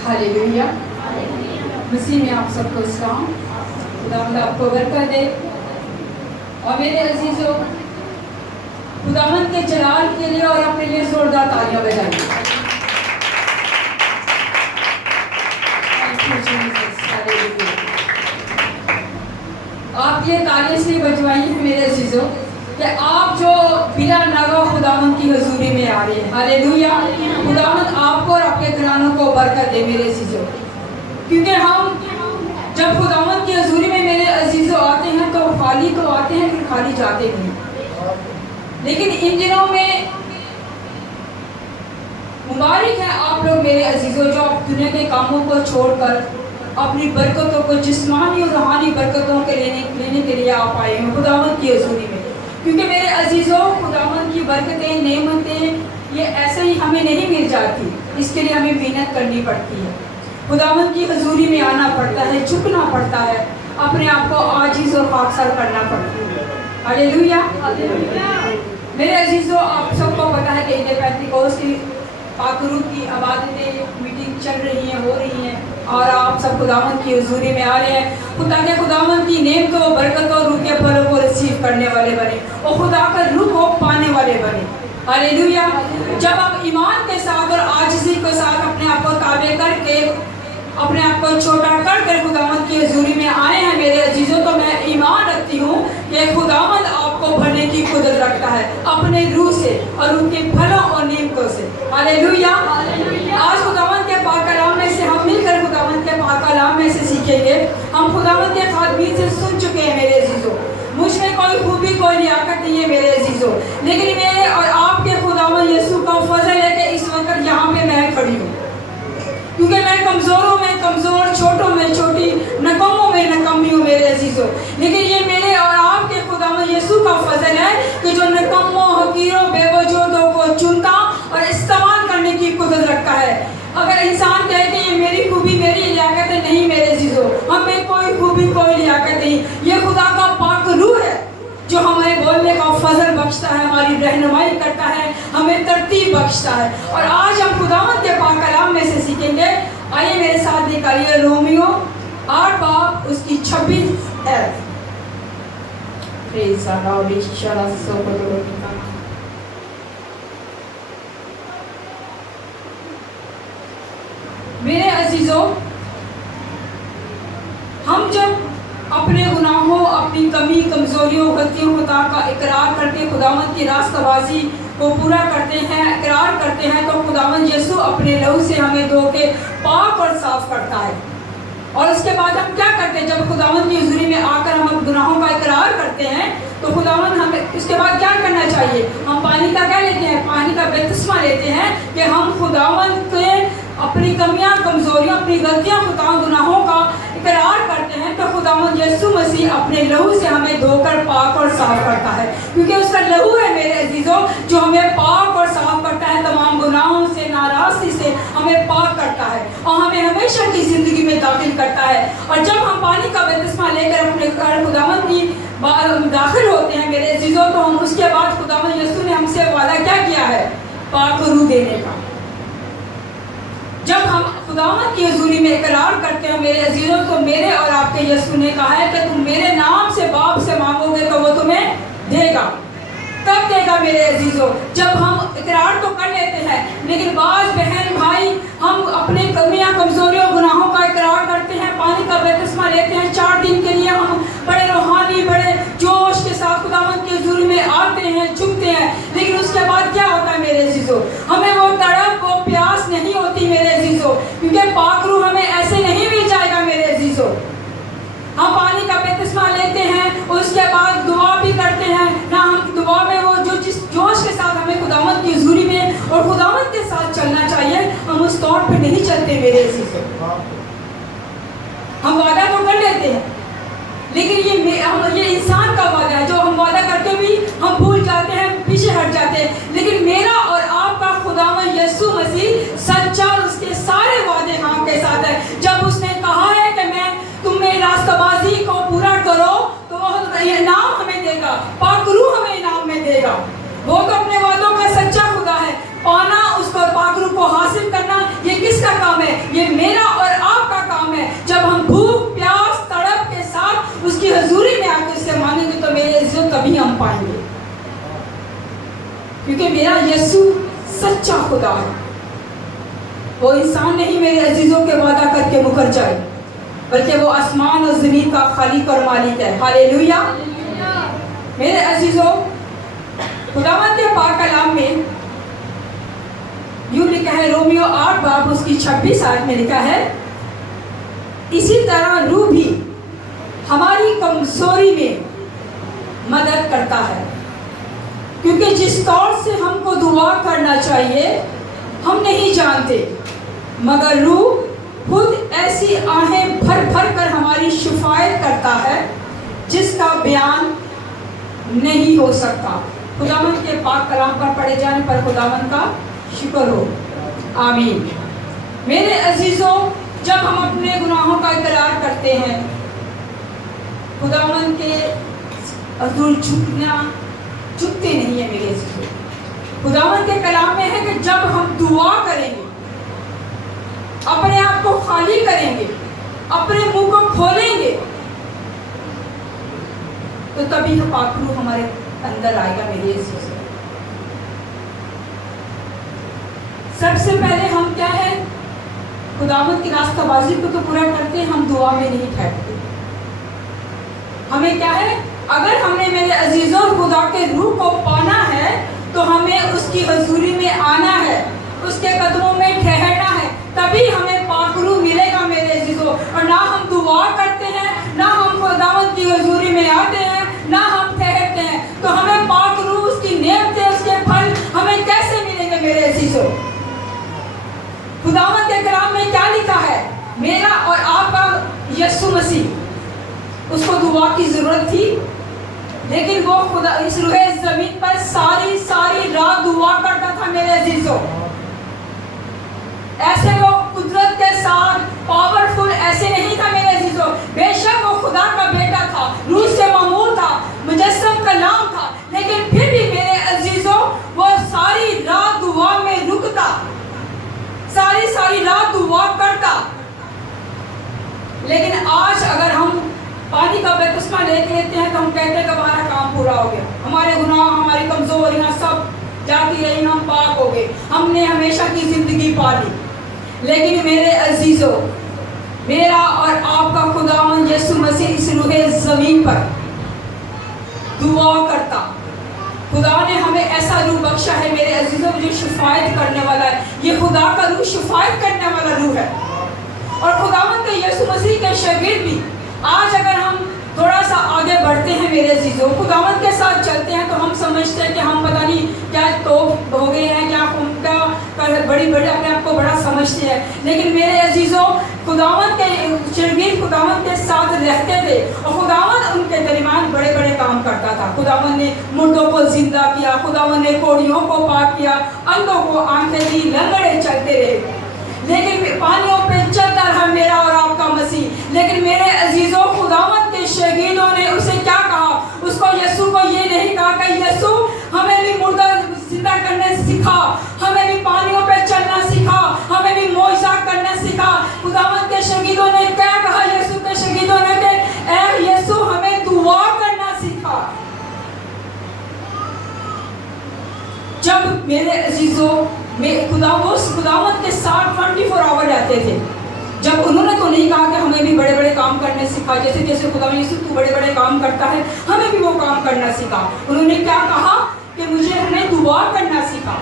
Hallelujah. मसीह में आप सबको सलाम। खुदावंद आपको बरकत दे। और मेरे अजीजों, खुदावंद के जलाल के लिए और अपने लिए जोरदार तालियां बजाइए। आप ये तालियां इसलिए बजवाई हैं मेरे अजीजों कि आप जो बिला नगा खुदावंद की हजूरी में आ रहे हैं। हालेलुया। खुदावंद आपको और आपके घरानों को बरकत दे मेरे अजीजों, क्योंकि हम जब खुदावंद की हजूरी में मेरे अजीजों आते हैं तो खाली तो आते हैं फिर खाली जाते भी हैं। लेकिन इन दिनों में मुबारक है आप लोग मेरे अजीजों जो आप दुनिया के कामों को छोड़कर अपनी बरकतों को, जिस्मानी और रूहानी बरकतों के लेने के लिए आप आए हैं खुदावंद की हजूरी में। क्योंकि मेरे अजीजों, खुदावंद की बरकतें, नेमतें ये ऐसे ही हमें नहीं मिल जाती, इसके लिए हमें मेहनत करनी पड़ती है। खुदावंद की हजूरी में आना पड़ता है, झुकना पड़ता है, अपने आप को आजीज और खाकसार करना पड़ता है। हालेलुया। मेरे अजीजों, आप सबको पता है कि ईद पेंतिकोस्त की पाकरूह की इबादतें मीटिंग चल रही हैं, हो रही हैं, और आप सब खुदावंद की हजूरी में आ रहे हैं। खुदा के खुदावंद की नेमतों, बरकतों, रूह के फलों को रिसीव करने वाले बने और खुदा का रूह को पाने वाले बने। हालेलुया। जब आप ईमान के साथ और आजिज़ी के साथ अपने आप को ताबे करके, अपने आप को छोटा कर खुदावंद की हजूरी में आए हैं मेरे अजीजों, तो मैं ईमान रखती हूँ कि खुदावंद आपको भरने की कुदरत रखता है अपने रूह से और उनके फलों और नेमतों से। हालेलुया। आज खुदावंद के पाक कलाम में से हम मिलकर खुदावंद के पाक कलाम में से सीखेंगे। हम खुदावंद के खादमीन से सुन चुके हैं मेरे अजीजों, मुझ में कोई खूबी, कोई लियाकत नहीं है मेरे अजीजों, लेकिन मेरे और आपके खुदावंद यीशु का फजल है कि इस वक्त यहाँ पे मैं खड़ी हूँ, क्योंकि मैं कमज़ोरों में कमज़ोर, छोटों में छोटी, नकम्मों में नकम्मी हूँ मेरे अजीजों। लेकिन ये मेरे और आपके खुदावंद यीशु का फजल है कि जो नकम्मों, हकीरों, बेवजूदों को चुनता और इस्तेमाल करने की कुदरत रखता है। अगर इंसान कहे कि ये मेरी खूबी, मेरी लियाकत है, नहीं मेरे अजीजों, हमें कोई खूबी, कोई लियाकत नहीं। ये खुदा का पाक रूह है जो हमें बोलने का फजल बख्शता है, हमारी रहनुमाई करता है, हमें तरतीब बख्शता है। और आज हम खुदावंद के पाक कलाम में से सीखेंगे। आइए मेरे साथ निकालिए रोमियो 8 बाब उसकी 26 आयत। मेरे अजीजों, हम जब अपने गुनाहों, अपनी कमी, कमजोरियों, गलतियों, खुदा का इकरार करके खुदावंद की रास्तबाजी को पूरा करते हैं, इकरार करते हैं, तो खुदावंद यीशु अपने लहू से हमें धो के पाक और साफ करता है। और उसके बाद हम क्या करते हैं? जब खुदावंद की हुजूरी में आकर हम गुनाहों का इकरार करते हैं तो खुदावंद हमें उसके बाद क्या करना चाहिए? हम पानी का क्या लेते हैं? पानी का बपतिस्मा लेते हैं कि हम खुदावंद के अपनी कमियां, कमजोरियां, अपनी गलतियां, खुदा गुनाहों का इकरार करते हैं, तो खुदावंद यीशु मसीह अपने लहू से हमें धोकर पाक और साफ करता है। क्योंकि उसका लहू है मेरे अजीजों जो हमें पाक और साफ करता है, तमाम गुनाहों से, नाराज़गी से हमें पाक करता है और हमें हमेशा की ज़िंदगी में दाखिल करता है। और जब हम पानी का बपतिस्मा लेकर अपने घर खुदावंद की दाखिल होते हैं मेरे अजीजों, तो हम उसके बाद खुदावंद यीशु ने हमसे वादा क्या किया है? पाक रूह देने का। जब हम खुदावंद की हुजूरी में इकरार करते हैं मेरे अजीजों, तो मेरे और आपके यीशु ने कहा है कि तुम मेरे नाम से बाप से मांगोगे तो वो तुम्हें देगा। कब देगा मेरे अजीजों? जब हम इकरार तो कर लेते हैं, लेकिन बाज़ बहन भाई हम अपने कमियां, कमजोरियों, गुनाहों का इकरार करते हैं, पानी का बपतिस्मा लेते हैं, 4 दिन के लिए हम बड़े रूहानी, बड़े जोश के साथ खुदावंद की हुजूरी में आते हैं, झुकते हैं, लेकिन उसके बाद क्या होता है मेरे अजीजों? हमें वो तड़प, वो प्यास नहीं होती मेरे अजीजों, क्योंकि पाक रूह हमें ऐसे नहीं मिल जाएगा मेरे अजीजों। हम पानी का बपतिस्मा लेते हैं, उसके बाद दुआ भी करते हैं ना, हम दुआ में वो जो जिस जोश के साथ हमें खुदावंद की हुजूरी में और खुदावंद के साथ चलना चाहिए, हम उस तौर पे नहीं चलते मेरे अजीजों। हम वादा तो कर लेते हैं, लेकिन ये इंसान का वादा है जो हम वादा करके भी हम भूल जाते हैं, पीछे हट जाते हैं। लेकिन मेरा और आपका खुदावंद यीशु मसीह सच्चा, उसके सारे वादे हाँ के साथ है। जब उसने कहा है कि मैं तुम्हें रास्तबाजी को पूरा करो, तो वो ये नाम हमें देगा, पाक रूह हमें इनाम में देगा। वो तो अपने वादों का सच्चा खुदा है। पाना, उसको पाक रूह को हासिल करना, ये किसका काम है? ये मेरा मेरा यीशु सच्चा खुदा है। वो इंसान नहीं मेरे अजीजों के वादा करके मुकर जाए, बल्कि वो आसमान और ज़मीन का खालिक और मालिक है। हालेलुया। मेरे अजीजों, खुदावंद के पाक कलाम में यूँ लिखा है, रोमियो 8 बाब उसकी 26 आयत में लिखा है, इसी तरह रूह भी हमारी कमजोरी में मदद करता है, क्योंकि जिस तौर से हमको दुआ करना चाहिए हम नहीं जानते, मगर रूह खुद ऐसी आहें भर भर कर हमारी शिफायत करता है जिसका बयान नहीं हो सकता। खुदावंद के पाक कलाम पर पढ़े जाने पर खुदावंद का शुक्र हो। आमीन। मेरे अजीजों, जब हम अपने गुनाहों का इकरार करते हैं, खुदावंद के हज़ूर झुकते नहीं है। मेरे अजीजों, खुदावंद के कलाम में है कि जब हम दुआ करेंगे, अपने आप को खाली करेंगे, अपने मुंह को खोलेंगे, तो तभी पाक रूह हमारे अंदर आएगा। मेरे अजीजों, सबसे पहले हम क्या है, खुदावंद की रास्ताबाजी को तो पूरा करते हैं, हम दुआ में नहीं ठहरते। हमें क्या है, अगर हमने मेरे अजीजों खुदा के रूह को पाना है तो हमें उसकी हजूरी में आना है, उसके कदमों में ठहरना है, तभी हमें पाक रूह मिलेगा। मेरे अजीजों, और ना हम दुआ करते हैं, ना हम खुदावंद की हजूरी में आते हैं, ना हम ठहरते हैं, तो हमें पाक रूह, उसकी नेमतें, उसके फल हमें कैसे मिलेंगे। मेरे अजीजों, खुदावंद के कलाम में क्या लिखा है, मेरा और आपका यीशु मसीह, उसको दुआ की जरूरत थी, लेकिन वो खुदा इस रूहे जमीन पर सारी रात दुआ करता था। मेरे अजीजों, ऐसे वो कुदरत के साथ पावरफुल ऐसे नहीं था। मेरे अजीजों, बेशक वो खुदा का बेटा था, रूह से मामूर था, मुजस्सम कलाम था, लेकिन फिर भी मेरे अजीजों वो सारी रात दुआ में रुकता, सारी रात दुआ करता। लेकिन आज अगर हम पानी का बपतिस्मा लेते हैं तो हम कहते हैं कि हमारा काम पूरा हो गया, हमारे गुनाह, हमारी कमजोरियां सब जाती रही, हम पाक हो गए, हमने हमेशा की जिंदगी पा ली। लेकिन मेरे अजीजों, मेरा और आपका खुदावंद यीशु मसीह इस रूहे जमीन पर दुआ करता। खुदा ने हमें ऐसा रूह बख्शा है मेरे अजीजों, जो शिफायत करने वाला है। ये खुदा का रूह शिफायत करने वाला रूह है। और खुदावंद के यीशु मसीह के शागिर्द भी आज अगर हम थोड़ा सा आगे बढ़ते हैं मेरे अजीजों, खुदावंद के साथ चलते हैं, तो हम समझते हैं कि हम पता नहीं क्या तोप हो गए हैं, क्या बड़ी अपने आप को बड़ा समझते हैं। लेकिन मेरे अजीजों, खुदावंद के शागिर्द खुदावंद के साथ रहते थे और खुदावंद उनके दरमियान बड़े बड़े काम करता था। खुदावंद ने मुर्दों को जिंदा किया, खुदावंद ने कोढ़ियों को पाक किया, अंधों को आंखें दी, लंगड़े चलते रहे। लेकिन पानियों पे चलता रहा मेरा और आपका मसीह। लेकिन मेरे अजीजों, खुदावंद के शागिर्दों ने उसे क्या कहा, उसको यीशु को ये नहीं कहा कि यीशु हमें भी मुर्दा जिंदा करने सिखा, हमें भी पानियों पे चलना सिखा, हमें भी मोइज़ा करना सिखा। खुदावंद के शागिर्दों ने क्या कहा, यीशु के शागिर्दों ने कि ऐ यीशु हमें दुआ करना सिखा। जब मेरे अजीजों खुदावंद के साथ 24 आवर रहते थे, जब उन्होंने तो नहीं कहा कि हमें भी बड़े बड़े काम करने सिखा, जैसे जैसे खुदावंद यीशु तू बड़े बड़े काम करता है, हमें भी वो काम करना सिखा। उन्होंने क्या कहा कि मुझे हमें दुआ करना सिखा।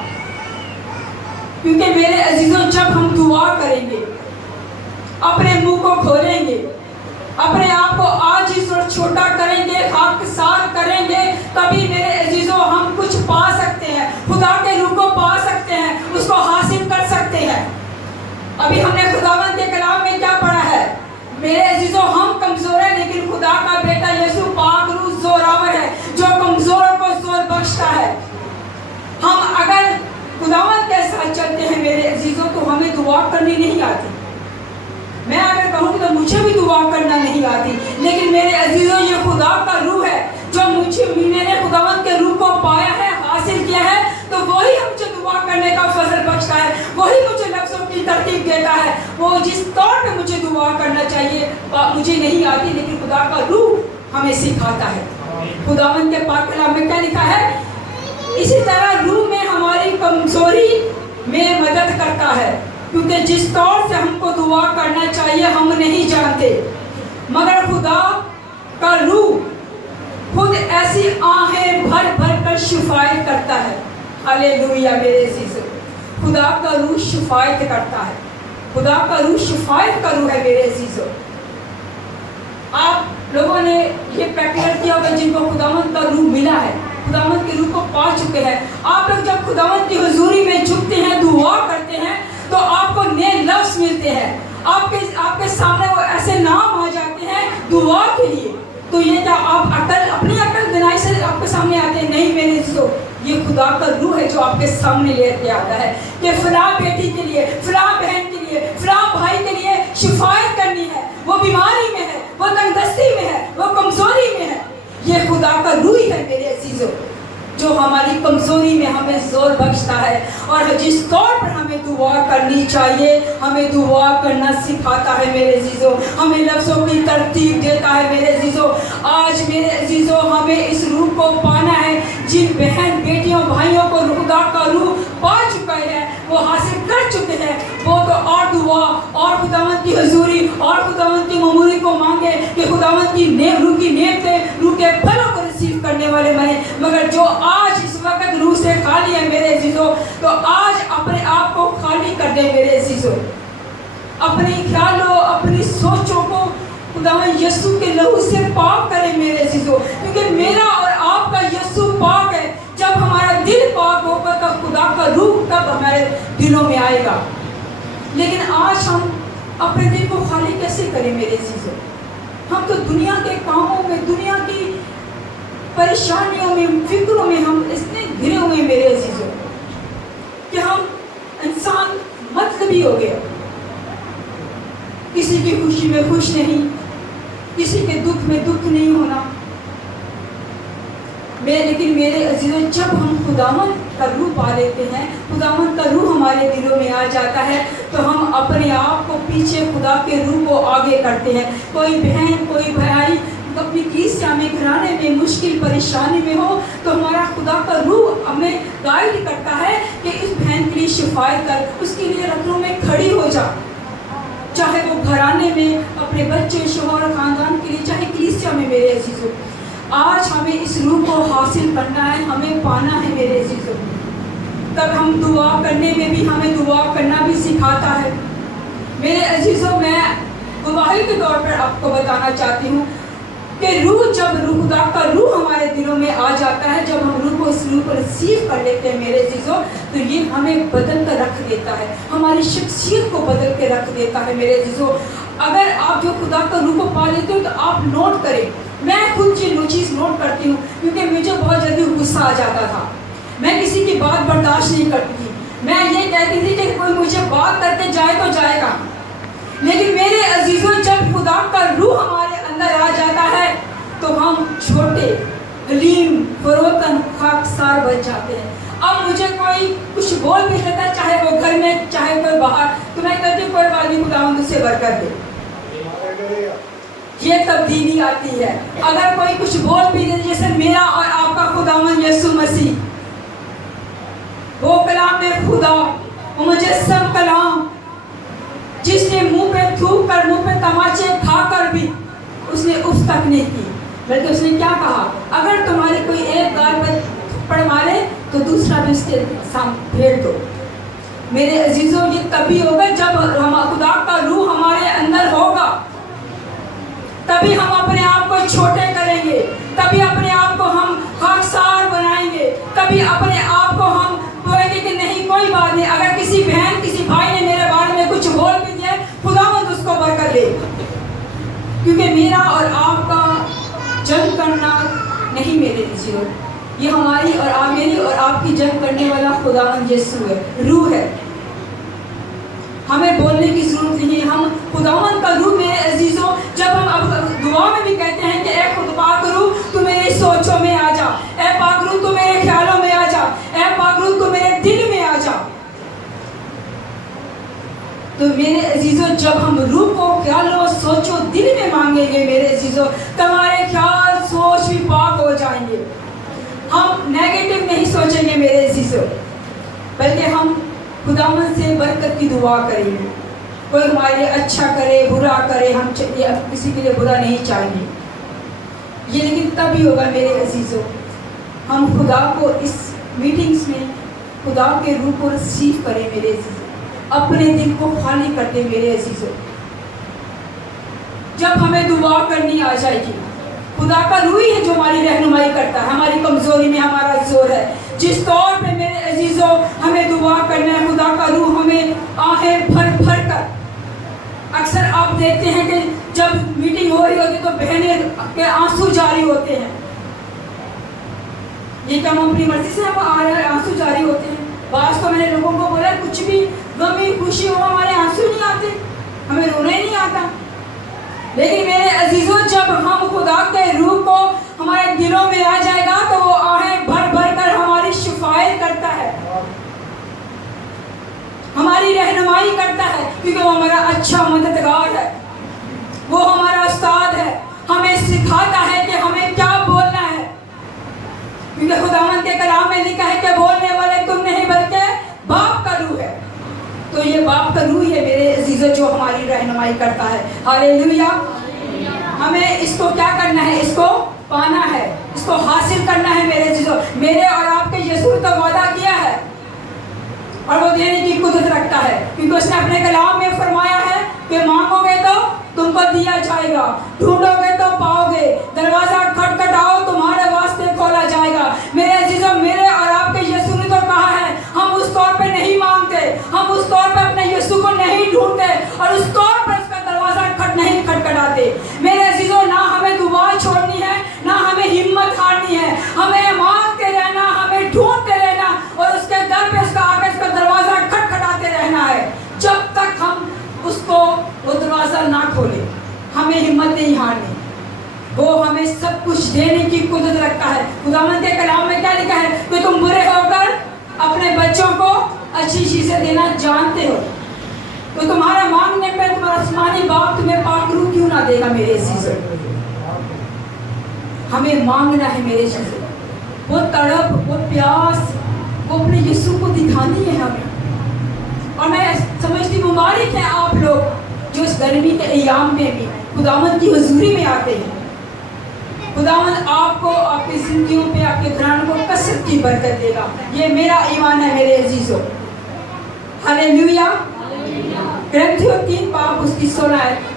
क्योंकि मेरे अजीजों, जब हम दुआ करेंगे, अपने मुंह को खोलेंगे, अपने आप को आजिज़ और छोटा करेंगे, खाकसार करेंगे, तभी मेरे अजीजों हम कुछ पा सकते हैं, खुदा के रूह को पा सकते हैं, उसको हासिल कर सकते हैं। अभी हमने खुदावंद के कलाम में क्या पढ़ा है, मेरे अजीजों, हम कमजोर हैं, लेकिन खुदा का बेटा यीशु पाक रूह जोरावर है, जो कमजोरों को जोर बख्शता है। हम अगर खुदावंद के साथ चलते हैं मेरे अजीजों, तो हमें दुआ करनी नहीं आती। मैं अगर कहूँ तो मुझे भी दुआ करना नहीं आती, लेकिन मेरे अजीजों, ये खुदा का रूह है जो मैंने खुदावंद के रूह को पाया है, हासिल किया है, तो वही मुझे दुआ करने का फजल बख्शता है, वही मुझे लफ्ज़ों की तरतीब देता है। वो जिस तौर पे मुझे दुआ करना चाहिए मुझे नहीं आती, लेकिन खुदा का रूह हमें सिखाता है। खुदावंद के पाक कलाम में क्या लिखा है, इसी तरह रूह में हमारी कमजोरी में मदद करता है, क्योंकि जिस तौर से हमको दुआ करना चाहिए हम नहीं जानते, मगर खुदा का रूह खुद ऐसी आहें भर भर कर शिफायत करता है। हालेलुया मेरे अजीजों, खुदा का रूह शिफायत करता है, खुदा का रूह शिफायत का रूह है मेरे अजीजों। आप लोगों ने ये प्रैक्टिस किया होगा जिनको खुदावंद का रूह मिला है, खुदावंद के रूह को पा चुके हैं। आप लोग जब खुदावंद की हुजूरी में झुकते हैं, दुआ करते हैं, तो आपको नए लफ्ज मिलते हैं, आपके सामने वो ऐसे नाम आ जाते हैं दुआ के लिए। तो ये क्या आप अपनी अकल दिनाई से आपके सामने आते हैं? नहीं मेरे दोस्तों, ये खुदा का रूह है जो आपके सामने लेके आता है कि फलां बेटी के लिए, फलां बहन के लिए, फलां भाई के लिए शिफायत करनी है, वो बीमारी में है, वो तंगदस्ती में है, वो कमजोरी में है। ये खुदा का रूह है मेरे अजीजों, जो हमारी कमजोरी में हमें जोर बख्शता है और जिस तौर पर हमें दुआ करनी चाहिए हमें दुआ करना सिखाता है मेरे अजीजों, हमें लफ्ज़ों की तरतीब देता है मेरे अजीजों। आज मेरे अजीजों हमें इस रूह को पाना है, जिन बहन बेटियों भाइयों को खुदा का रूह पा चुका है, वो हासिल कर चुके हैं, वो तो और दुआ और खुदावंद की हुजूरी और खुदावंद की ममूरी को मांगे कि खुदावंद की रूह की नेमतें, रूह के फलों को रिसीव करने वाले बने। मगर जो आज इस वक्त रूह से खाली है मेरे अजीजों, तो आज अपने आप को खाली कर दे मेरे अजीजों, अपने ख्यालों अपनी सोचों को खुदावंद यीशु के लहू से पाक करें मेरे अजीजों, क्योंकि मेरा और आपका यीशु पाक है। जब हमारा दिल पाक होगा तब खुदा का रूह तब हमारे दिलों में आएगा। लेकिन आज हम अपने दिल को खाली कैसे करें मेरे अजीजों? हम तो दुनिया के कामों में, दुनिया की परेशानियों में, फिक्रों में हम इतने घिरे हुए मेरे अजीजों कि हम इंसान मतलबी हो गया, किसी की खुशी में खुश नहीं, किसी के दुख में दुख नहीं होना। लेकिन मेरे अजीजों, जब हम खुदावंद का रूह पा लेते हैं, खुदावंद का रूह हमारे दिलों में आ जाता है, तो हम अपने आप को पीछे खुदा के रूह को आगे करते हैं। कोई बहन कोई भाई अपनी कलीसिया में, घराने में मुश्किल परेशानी में हो, तो हमारा खुदा का रूह हमें गाइड करता है कि इस बहन के लिए शिफायत कर, उसके लिए रत्नों में खड़ी हो जा, चाहे वो घराने में अपने बच्चे शोहर खानदान के लिए, चाहे कलीसिया में मेरे अजीजों। आज हमें इस रूह को हासिल करना है, हमें पाना है मेरे अजीजों। तब हम दुआ करने में भी हमें दुआ करना भी सिखाता है मेरे अजीजों। मैं गवाही के तौर पर आपको बताना चाहती हूँ कि जब खुदा का रूह हमारे दिलों में आ जाता है, जब हम रूह को इस रूह को रिसीव कर लेते हैं मेरे अजीजों, तो ये हमें बदल कर रख देता है, हमारी शख्सियत को बदल के रख देता है मेरे अजीजों। अगर आप जो खुदा का रूह को पा लेते हो तो आप नोट करें, मैं खुद चीज़ नोट करती हूँ, क्योंकि मुझे बहुत जल्दी गुस्सा आ जाता था, मैं किसी की बात बर्दाश्त नहीं करती थी, मैं ये कहती थी कि कोई मुझे बात करके जाए तो जाएगा। लेकिन मेरे अजीजों, जब खुदा का रूह हमारे अंदर आ जाता है तो हम छोटे हलीम फरोतन खाकसार बन जाते हैं। अब मुझे कोई कुछ बोल भी देता है, चाहे वो घर में चाहे कोई बाहर, तो मैं कहती हूँ कोई बात नहीं, खुदावंद उससे बरकत दे। ये तब्दीली आती है। अगर कोई कुछ बोल भी दे, जैसे मेरा और आपका खुदावंद यीशु मसीह, वो कलाम में खुदा, वो मुजस्सम कलाम, जिसने मुंह पे थूक कर, मुंह पे तमाचे खाकर भी उसने उफ तक नहीं की, बल्कि उसने क्या कहा, अगर तुम्हारी कोई एक गाल पर थप्पड़ मारे तो दूसरा भी उसके सामने फेर दो। मेरे अजीजों, ये तभी होगा जब खुदा का रूह हमारे अंदर होगा, तभी हम अपने आप को छोटे करेंगे, तभी अपने आप को हम खाकसार बनाएंगे, तभी अपने आप को हम बोलेंगे कि नहीं कोई बात नहीं, अगर किसी बहन किसी भाई ने मेरे बारे में कुछ बोल भी दिया, खुदावंद उसको बरकत दे, क्योंकि मेरा और आपका जंग करना नहीं मेरे अजीजों, ये हमारी और मेरी और आपकी जंग करने वाला खुदावंद यीशु है, रूह है। हमें बोलने की जरूरत नहीं है, हम खुदावंद का रूह मेरे अजीजों, जब हम अब दुआ में भी कहते हैं कि ए खुद पाक रूह तू मेरी सोचों में आ जा, ए पाक रूह तू मेरे ख्यालों में आ जा, ए पाक रूह तू मेरे दिल में आ जा। तो मेरे अजीजों, जब हम रूह को ख्यालों सोचो दिल में मांगेंगे मेरे अजीजों, तुम्हारे ख्याल सोच भी पाक हो जाएंगे। हम नेगेटिव नहीं सोचेंगे मेरे अजीजों, बल्कि हम खुदावंद से बरकत की दुआ करें। कोई हमारे लिए अच्छा करे बुरा करे, हम किसी के लिए बुरा नहीं चाहिए ये, लेकिन तभी होगा मेरे अजीज़ों हम खुदा को इस मीटिंग्स में खुदा के रूह को रिसीव करें मेरे अजीज़ों, अपने दिल को खाली कर दें मेरे अजीज़ों। जब हमें दुआ करनी आ जाएगी, खुदा का रूह ही है जो हमारी रहनुमाई करता है, हमारी कमजोरी में हमारा जोर है। जिस तौर पे मेरे अजीज़ों हमें दुआ करना है, खुदा का रूह हमें आहें भर भर कर, अक्सर आप देखते हैं कि जब मीटिंग हो रही होती तो बहनें के आंसू जारी होते हैं। ये क्या हम अपनी मर्जी से हम आंसू जारी होते हैं? बात तो मैंने लोगों को बोला कुछ भी गमी खुशी हो हमारे आंसू नहीं आते, हमें रोना ही नहीं आता। लेकिन मेरे अजीजों जब हम खुदा के रूह को हमारे दिलों में आ जाएगा तो वो आहें भर भर कर हमारी शिफायत करता है, हमारी रहनुमाई करता है, क्योंकि वो हमारा अच्छा मददगार है, वो हमारा उस्ताद है, हमें सिखाता है कि हमें क्या बोलना है। क्योंकि खुदावंद के कलाम में लिखा है कि बोलने वाले तुम नहीं बल्कि बाप का रूह है। तो ये बाप का रूह है मेरे अजीजों जो हमारी रहनुमाई करता है। हालेलुया। हमें इसको क्या करना है? इसको पाना है, इसको हासिल करना है मेरे अजीजों। मेरे और आपके यीशु ने तो वादा किया है और वो देने की कुदरत रखता है, क्योंकि उसने अपने कलाम में फरमाया है कि मांगोगे तो तुमको दिया जाएगा, ढूंढोगे तो पाओगे, दरवाजा खटखटाओ तुम्हारे वास्ते खोला जाएगा। मेरे अजीजों मेरे और आपके यीशु ने तो कहा है, हम उस तौर पे नहीं मांगते, हम उस तौर पे अपने यीशु को नहीं ढूंढते और उस तौर पर उसका दरवाजा नहीं खटखटाते। मेरे अजीजों ना हमें दुआ छोड़नी है, ना हमें हिम्मत हारनी है, हमें मांगते रहना, हमें ढूंढते रहना और उसके दर पे उसका आगे उसका दरवाजा खटखटाते रहना है जब तक हम उसको वो दरवाजा ना खोले। हमें हिम्मत नहीं हारनी, वो हमें सब कुछ देने की कुदरत रखता है। खुदावंद के कलाम में क्या लिखा है कि तुम बुरे होकर अपने बच्चों को अच्छी चीजें देना जानते हो, तो तुम्हारा मांगने पे तुम्हारा आसमानी बाप तुम्हें पाक रूह क्यों ना देगा मेरे अजीजों। हमें मांगना है मेरे अजीजों, वो तड़प वो प्यास वो अपने यीशु को दिखानी है हमें। और मैं समझती मुबारक है आप लोग जो इस गर्मी के अयाम में भी खुदावंद की हुजूरी में आते हैं। खुदावंद आपको आपकी जिंदगियों पे आपके घरानों को कसरत की बरकत देगा, ये मेरा ईमान है मेरे अजीजों। हालेलुया। ग्रंथियों 3 बाब उसकी 16 है।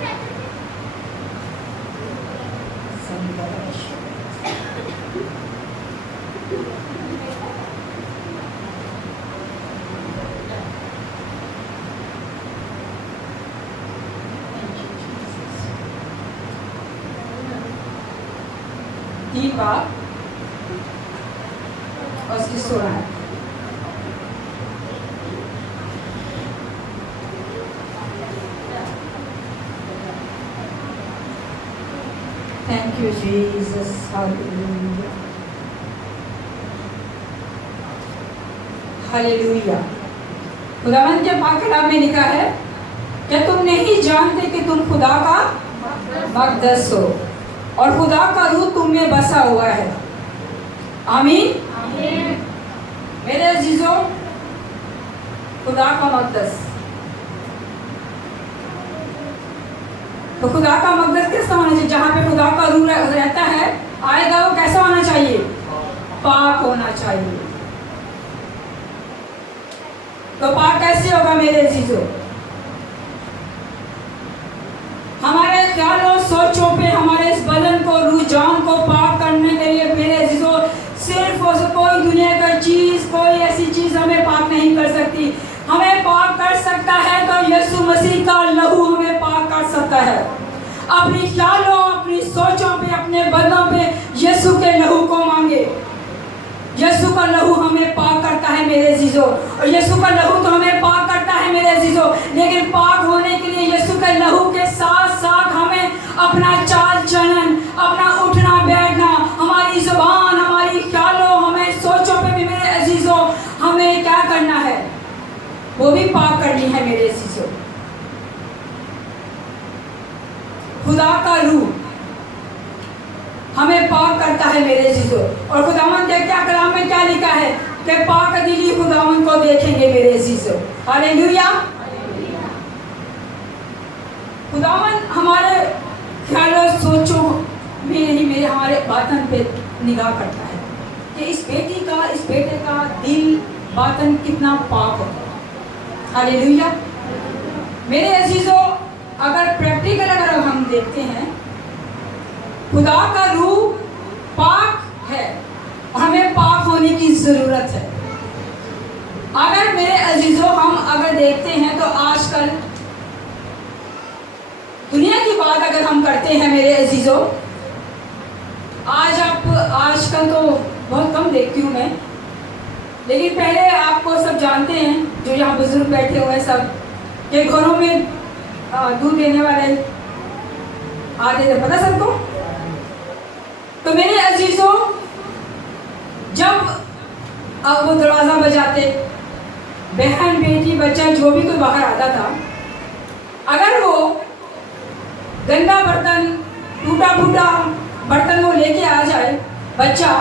और उसकी 16 है। Thank you, Jesus. Hallelujah. Hallelujah. खुदावंद के पाक कलाम में लिखा है क्या तुम नहीं जानते कि तुम खुदा का मक़दस हो और खुदा का रूह तुम में बसा हुआ है। आमीन। मेरे अजीजों खुदा का मक़दस, तो खुदा का मक़दस कैसा होना चाहिए? जहाँ पे खुदा का रूह रहता है आएगा वो कैसा होना चाहिए? पाक होना चाहिए। तो पाक कैसे होगा मेरे अजीजों? हमारे ख्यालों सोचों पे हमारे इस बदन को रुझान को पाक करने के लिए मेरे अजीजों सिर्फ कोई दुनिया का चीज कोई ऐसी चीज हमें पाक नहीं कर सकती। हमें पाक कर सकता है तो यीशु मसीह का लहू हमें पाक कर सकता है। अपनी ख्यालों अपनी सोचों पे अपने बदनों पे यीशु के लहू को मांगे। यीशु का लहू हमें पाक करता है मेरे अजीजों, और यीशु का लहू तो हमें पाक करता है मेरे अजीजों, लेकिन पाक होने के लिए यीशु के लहू के साथ साथ हमें अपना चाल चलन अपना उठना बैठना हमारी जुबान हमारी ख्यालों हमें सोचों पे भी मेरे अजीजों हमें क्या करना है? वो भी पाक करनी है मेरे अजीजों। खुदा का रूह हमें पाक करता है मेरे अजीजों। और खुदावंद के क्या कलाम में क्या लिखा है कि पाक दिली खुदावन को देखेंगे मेरे अजीजों। हालेलुया। खुदावन हमारे ख्यालों सोचों में नहीं, मेरे हमारे बातन पे निगाह करता है कि इस बेटी का, इस बेटे का दिल बातन कितना पाक है। हालेलुया। मेरे अजीजों, अगर प्रैक्टिकल अगर हम देखते हैं, खुदा का रूह पाक है और हमें पाक होने की ज़रूरत है। अगर मेरे अजीजों हम अगर देखते हैं तो आजकल दुनिया की बात अगर हम करते हैं मेरे अजीजों, आजकल तो बहुत कम देखती हूँ मैं, लेकिन पहले आपको सब जानते हैं जो यहाँ बुजुर्ग बैठे हुए हैं सब, के घरों में दूध देने वाले आते थे, पता सबको। तो मेरे अजीजों, जब अब वो दरवाज़ा बजाते, बहन बेटी बच्चा जो भी कोई बाहर आता था, अगर वो गंदा बर्तन, टूटा फूटा बर्तन वो लेके आ जाए बच्चा,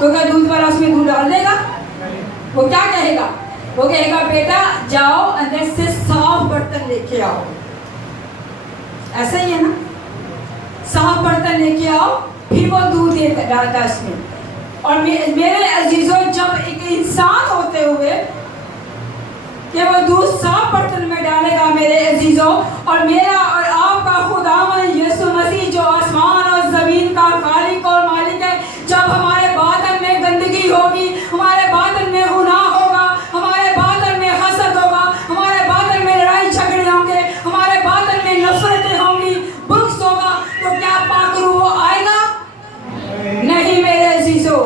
तो क्या दूध वाला उसमें दूध डाल देगा? वो क्या कहेगा? वो कहेगा बेटा जाओ अंदर से साफ बर्तन लेके आओ। ऐसा ही है ना, साफ बर्तन लेके आओ, फिर वो दूध डालता इसमें। और मेरे अजीजों, जब एक इंसान होते हुए कि वो दूध साफ बर्तन में डालेगा मेरे अजीजों, और मेरा और आपका खुदावंद यीशु मसीह जो आसमान और ज़मीन का खालिक और मालिक है, जब हमारे बातन में गंदगी होगी, हमारे बातन में गुनाह होगा, हमारे बातन में हसद होगा, हमारे बातन में लड़ाई झगड़े होंगे, हमारे बातन में नफरतें होंगी, बुक्स होगा, तो क्या पाक रूह आएगा? नहीं मेरे अजीजों।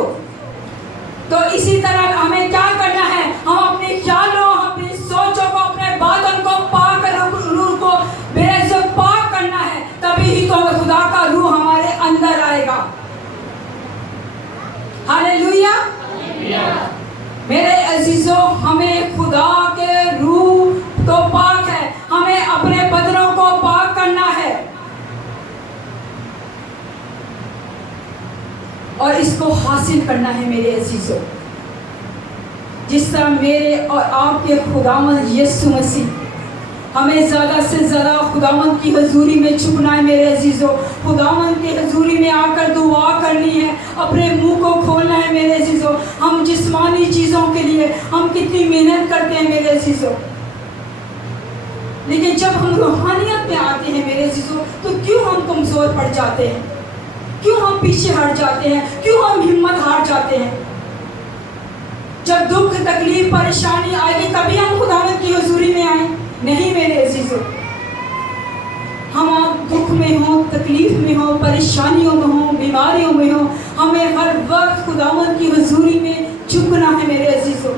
तो इसी तरह हमें क्या करना है? हम अपने ख्यालों, अपनी सोचों को, अपने बातों को पाक रूह को बेअज़्ज़त पाक करना है, तभी ही तो खुदा का रूह हमारे अंदर आएगा। हालेलुया। मेरे अजीजों, हमें खुदा के रूह तो पाक है, हमें अपने बदनों को पाक करना है और इसको हासिल करना है मेरे अजीजों। जिस तरह मेरे और आपके खुदावंद यीशु मसीह हमें ज़्यादा से ज़्यादा खुदावंद की हजूरी में झुकना है मेरे अजीजों, खुदावंद की हजूरी में आकर दुआ करनी है, अपने मुंह को खोलना है मेरे अजीजों। हम जिस्मानी चीज़ों के लिए हम कितनी मेहनत करते हैं मेरे अजीजों, लेकिन जब हम रूहानियत में आते हैं मेरे अजीजों, तो क्यों हम कमज़ोर पड़ जाते हैं? क्यों हम पीछे हट जाते हैं? क्यों हम हिम्मत हार जाते हैं? जब दुख, तकलीफ, परेशानी आएगी, कभी हम खुदावंद की हुजूरी में आए? नहीं मेरे अजीजों। हम आप दुख में हो, तकलीफ में हो, परेशानियों में हो, बीमारियों में हो, हमें हर वक्त खुदावंद की हुजूरी में झुकना है मेरे अजीजों।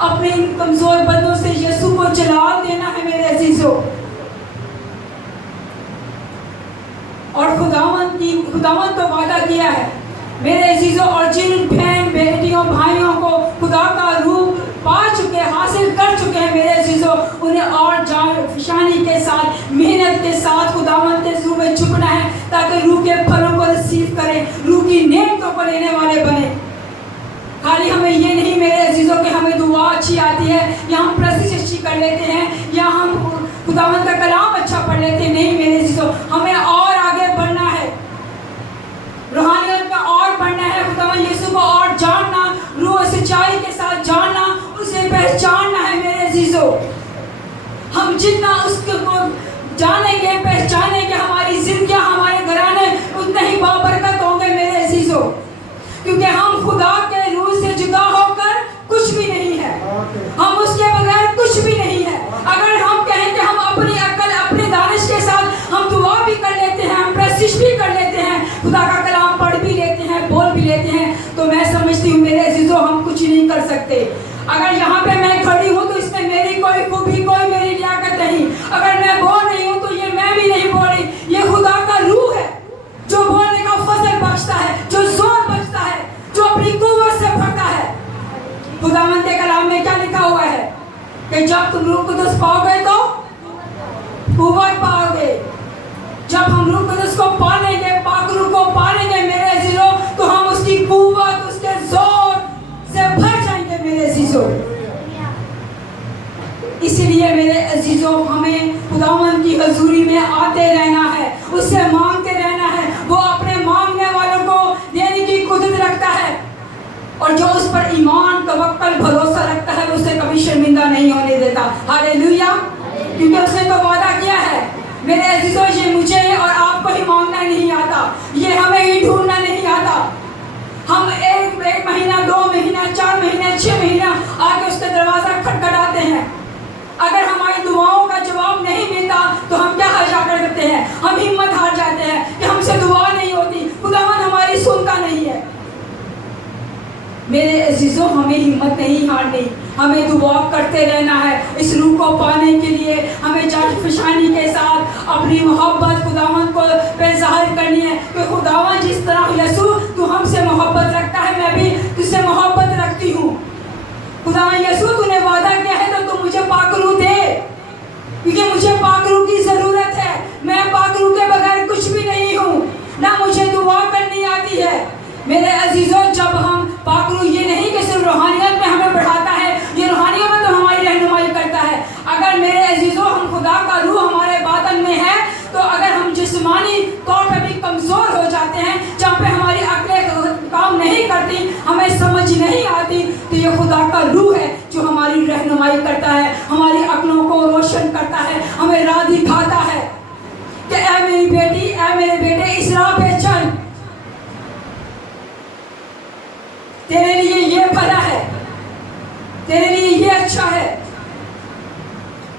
अपने इन कमज़ोर बंदों से यीशु को जलाल देना है मेरे अजीजों। और खुदावंद तो वादा किया है मेरे अजीजों, और जिन बहन बेटियों भाइयों को खुदा का रूह पा चुके, हासिल कर चुके हैं मेरे अजीजों, उन्हें और जान फिशानी के साथ, मेहनत के साथ खुदावंद के रूह में झुकना है, ताकि रूह के फलों को रिसीव करें, रूह की नेमतों को लेने वाले बने। खाली हमें ये नहीं मेरे अजीजों कि हमें दुआ अच्छी आती है, या हम प्रसिद्ध अच्छी कर लेते हैं, या हम खुदावंद का कलाम अच्छा पढ़ लेते हैं। नहीं मेरे अजीजों, हमें और आगे बढ़ना है, रूहानियत में और बढ़ना है, खुदावंद यीशु को और जानना, रूह सच्चाई के साथ जानना, उसे पहचानना है मेरे अजीजों। हम जितना उसको जानेंगे, पहचानेंगे, हमारी जिंदगी, हमारे घराने उतने ही बाबरकत होंगे मेरे अजीजों, क्योंकि हम खुदा के रूह से जुदा होकर कुछ भी नहीं है, हम उसके बगैर कुछ भी नहीं है। अगर हम कहें कि हम अपनी अक्ल, अपनी दानिश के साथ हम दुआ भी कर लेते हैं, हम प्रशिश भी कर लेते हैं, खुदा का कलाम पढ़ भी लेते हैं, बोल भी लेते हैं, तो मैं समझती हूँ मेरे अजीजों हम कुछ नहीं कर सकते। अगर यहाँ पे मैं खड़ी हूँ तो इसमें मेरी कोई खूबी, कोई मेरी लियाकत नहीं। अगर मैं बोल रही हूँ तो ये मैं भी नहीं बोल रही, ये खुदा का रूह है जो बोलने का फजल बख्शता है, जो जोर बख्शता है, जो अपनी कुव्वत से भरता है। खुदावंद के कलाम में क्या लिखा हुआ है कि जब तुम रूह कुदस पाओगे तो कुव्वत पाओगे। जब हम रूह कुदस को पालेंगे, पाक रूह को पालेंगे मेरे अजीजों, तो हम उसकी कुव्वत, उसके जोर से भर जाएंगे मेरे हजूरी में आते रहना है, उससे मांगते रहना है। वो अपने मांगने वालों को देने की कुदरत रखता है, और जो उस पर ईमान तवक्कल भरोसा रखता है उसे कभी शर्मिंदा नहीं होने देता। हालेलुया, क्योंकि उसने तो वादा किया है। मेरे अजीजों, ये मुझे और आपको ही मांगना नहीं आता, ये हमें ही ढूंढना नहीं आता। हम एक महीना, 2 महीना, 4 महीना, 6 महीना आके उसका दरवाजा खटखटाते हैं। अगर हमारी दुआओं का जवाब नहीं मिलता तो हम क्या हार करते हैं, हम हिम्मत हार जाते हैं कि हमसे दुआ नहीं होती, खुदावंद हमारी सुनता नहीं है। मेरे अजीजों, हमें हिम्मत नहीं हारनी, हमें दुआ करते रहना है। इस रूह को पाने के लिए हमें जांच फशानी के साथ अपनी मोहब्बत खुदावंद को पे ज़ाहिर करनी है कि खुदावंद जिस तरह यसू तू हमसे मोहब्बत रखता है, मैं भी तुझसे मोहब्बत रखती हूँ। खुदावंद यसू, तूने वादा किया है तो तू मुझे पाकरू दे, क्योंकि मुझे पाकरू की ज़रूरत है। मैं पाकरू के बगैर कुछ भी नहीं हूँ, ना मुझे दुआ करनी आती है। मेरे अजीजों, जब हम पाकरू, ये नहीं कि सिर्फ रूहानियत में हमें बढ़ाता है, ये रूहानियत में तो हमारी रहनुमाई करता है। अगर मेरे अजीजों हम खुदा का रूह हमारे बातन में है, तो अगर हम जिस्मानी तौर पर भी कमज़ोर हो जाते हैं, जहाँ पे हमारी अक्लें काम नहीं करती, हमें समझ नहीं आती, तो ये खुदा का रूह है जो हमारी रहनुमाई करता है, हमारी अक्लों को रोशन करता है, हमें राह दिखाता है कि ऐ मेरी बेटी, ऐ मेरे बेटे, इस राह पे चल, तेरे लिए ये भला है, तेरे लिए ये अच्छा है।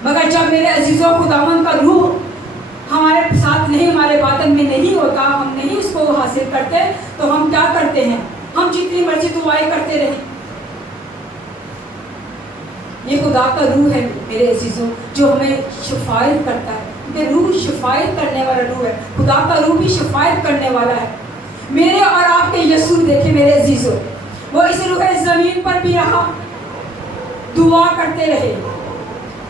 मगर जब मेरे अजीजों खुदावंद का रूह हमारे साथ नहीं, हमारे बातन में नहीं होता, हम नहीं उसको हासिल करते, तो हम क्या करते हैं, हम जितनी मर्जी दुआएं करते रहे। ये खुदा का रूह है मेरे अजीजों, जो हमें शफायत करता है, क्योंकि रूह शफायत करने वाला रूह है। खुदा का रूह भी शफायत करने वाला है। मेरे और आपके यसू देखे मेरे अजीजों, वो इस रूह ज़मीन पर भी रहा, दुआ करते रहे,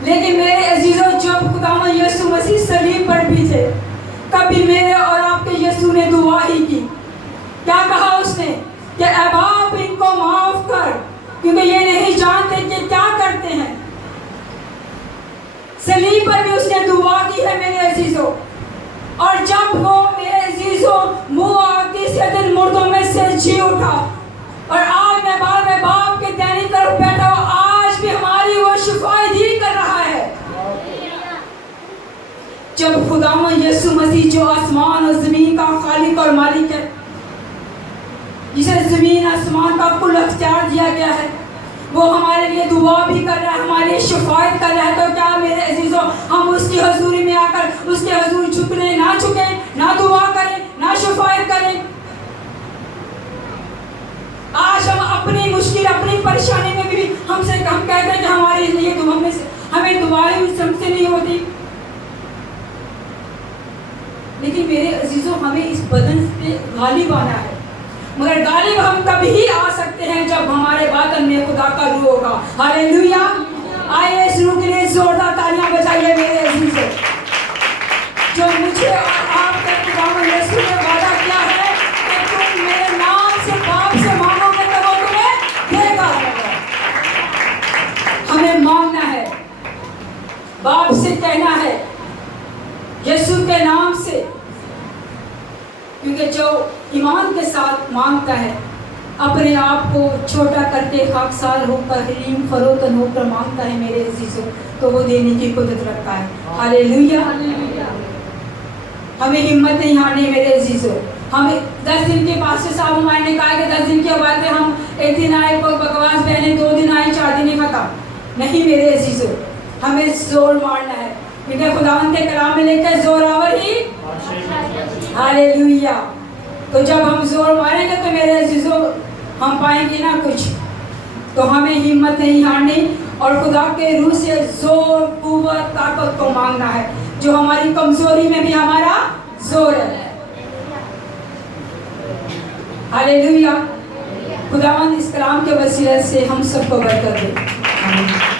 लेकिन मेरे अजीजों जब खुदावंद यीशु मसीह सलीब पर भी थे, तभी मेरे और आपके यीशु ने दुआ ही की। क्या कहा उसने कि ऐ बाप, इनको माफ कर, क्योंकि ये नहीं जानते कि क्या करते हैं। सलीब पर भी उसने दुआ की है मेरे अजीजों। और जब वो मेरे अजीजों मुआ तीसरे दिन मुर्दों में से जी उठा और आज मैं बाप के दाहिनी तरफ बैठा हूँ, आज भी हमारी वो शिफायत ही कर रहा है। जब खुदावंद यीशु मसीह जो आसमान और जमीन का खालिक और मालिक है, जिसे जमीन आसमान का कुल अख्तियार दिया गया है, वो हमारे लिए दुआ भी कर रहा है, हमारे लिए शिफायत कर रहा है, तो क्या मेरे अजीजों हम उसकी हजूरी में आकर उसके हजूर झुकने ना झुके, ना दुआ करें, ना शिफायत करें। आज हम अपनी मुश्किल, अपनी परेशानी में भी हम कहते हैं कि हमारे लिए हमें दुआएं हमसे नहीं होती। लेकिन मेरे अजीजों, हमें इस बदन पे गालिब आना है, मगर गालिब हम तभी ही आ सकते हैं जब हमारे बातन में खुदा का रूह होगा। हालेलुया। आइए इस रूह के लिए जोरदार तालियां बजाइए मेरे अजीजों, जो मुझे और आपके खुदावंद यीशु ने वादा किया है कि तुम मेरे नाम से बाप से मांगोगे तो वो तुम्हें देगा। हमें मांगना है, बाप से कहना है, यीशु के नाम से, क्योंकि जो ईमान के साथ मांगता है, अपने आप को छोटा करके खाकसार होकर, हलीम फरोतन होकर मांगता है मेरे अजीजों, तो वो देने की कुदरत रखता है। हालेलुया। हमें हिम्मत नहीं हारनी मेरे अजीजों। हमें 10 दिन के बाद से साहब हमारे ने कहा कि 10 दिन के बाद हम एक दिन आए बकवास पहने, 2 दिन आए, 4 दिन खत्म नहीं मेरे अजीजों। हमें जोर मारना है, क्योंकि खुदावंद के कलाम में लिखा है जोरावर ही। हालेलुया। तो जब हम जोर मारेंगे तो मेरे अजीजों हम पाएंगे ना कुछ। तो हमें हिम्मत नहीं हारनी और खुदा के रूह से जोर, कुव्वत, ताकत को मांगना है, जो हमारी कमजोरी में भी हमारा जोर है। हालेलुया। खुदावंद इस कलाम के वसीले से हम सबको बरकत दे।